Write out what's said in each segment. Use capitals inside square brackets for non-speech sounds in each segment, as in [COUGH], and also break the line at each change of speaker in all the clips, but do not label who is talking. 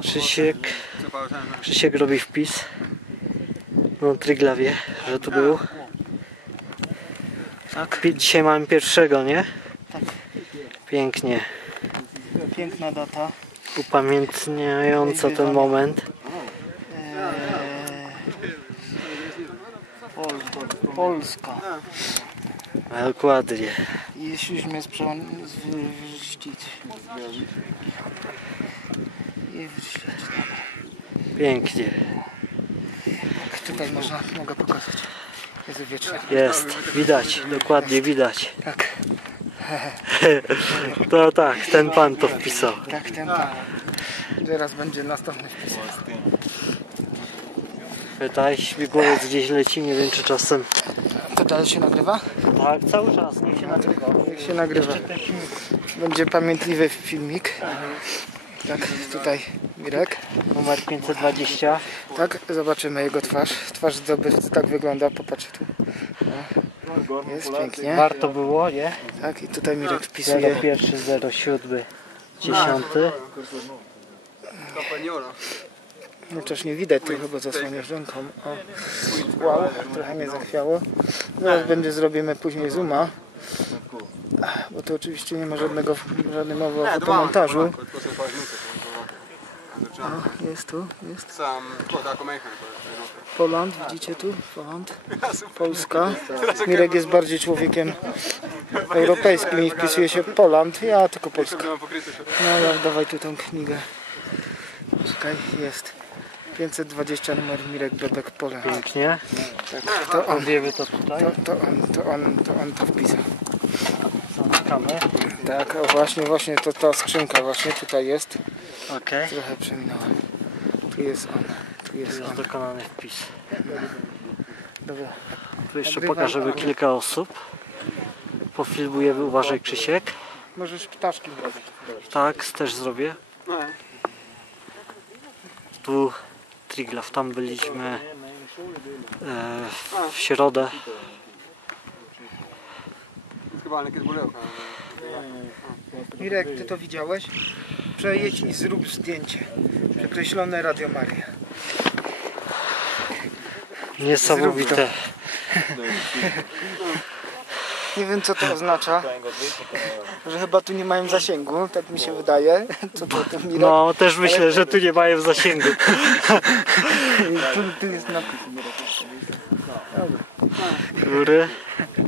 Krzysiek, Krzysiek robi wpis Mam tryglawie, że tu był Tak, dzisiaj mamy pierwszego, nie? Tak Pięknie Piękna data Upamiętniająca ten moment
Polska
Dokładnie
Jeśliśmy z przełom
i wyślecz Pięknie.
Jak tutaj można, mogę pokazać.
Jest, jest. widać, dokładnie
jest. widać. Jest. Tak.
[LAUGHS] to tak, ten pan to wpisał.
Tak, ten pan. Teraz będzie następny wpis.
Pytaj, śmigłowiec gdzieś leci, nie wiem czy czasem.
To dalej się
nagrywa? Tak, cały czas, niech się nagrywa.
Niech się nagrywa. nagrywa. Też... Będzie pamiętliwy filmik. Mhm. Tak, tutaj
Mirek, Numer 520.
Tak, zobaczymy jego twarz. Twarz zdobywcy tak wygląda, Popatrz tu. Jest pięknie.
Warto było, nie? Tak, i tutaj Mirek wpisuje. 01, 07, 10.
No też nie widać, tylko chyba zasłonię ręką. wow, trochę mnie zachwiało. Zaraz no, będzie, zrobimy później zuma. Ach, bo to oczywiście nie ma żadnego, żadnej nie, o nie, jest tu, jest. Poland, widzicie tu? Poland. Polska. Mirek jest bardziej człowiekiem europejskim i wpisuje się Poland. Ja tylko Polska. No ja dawaj tu tą knigę. Czekaj, jest. 520 numer Mirek
Bebek Poland. Pięknie. Tak, to on wie to To, on, to on, to on to wpisał.
Zanukamy.
Tak, właśnie, właśnie to ta skrzynka właśnie
tutaj jest.
Okay. Trochę przeminąłem. Tu jest on. Tu jest,
tu jest skąd. dokonany wpis. Dobra. Tu jeszcze Adrywan pokażemy kilka osób. Pofilmujemy, uważaj Krzysiek.
Możesz ptaszki zrobić.
Tak, też zrobię. Tu Triglaw, tam byliśmy e, w środę
chyba jakieś bulełka. Mirek, ty to widziałeś? Przejedź i zrób zdjęcie. Przekreślone Radio Maria.
Niesamowite.
Nie wiem co to oznacza. Że chyba tu nie mają zasięgu, tak mi się
wydaje. No też myślę, że tu nie mają zasięgu. Tu jest napis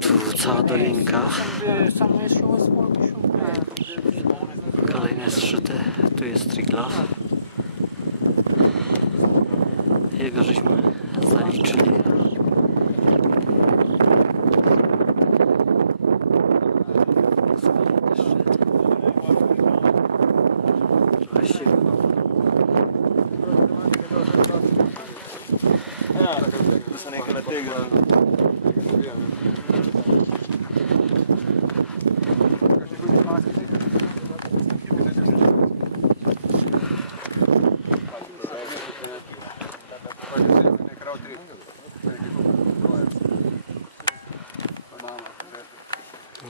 Tu cała dolinka. Kolejne zszyty. Tu jest Triglav. Jego żeśmy zaliczyli. Yeah. Самович.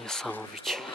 Самович.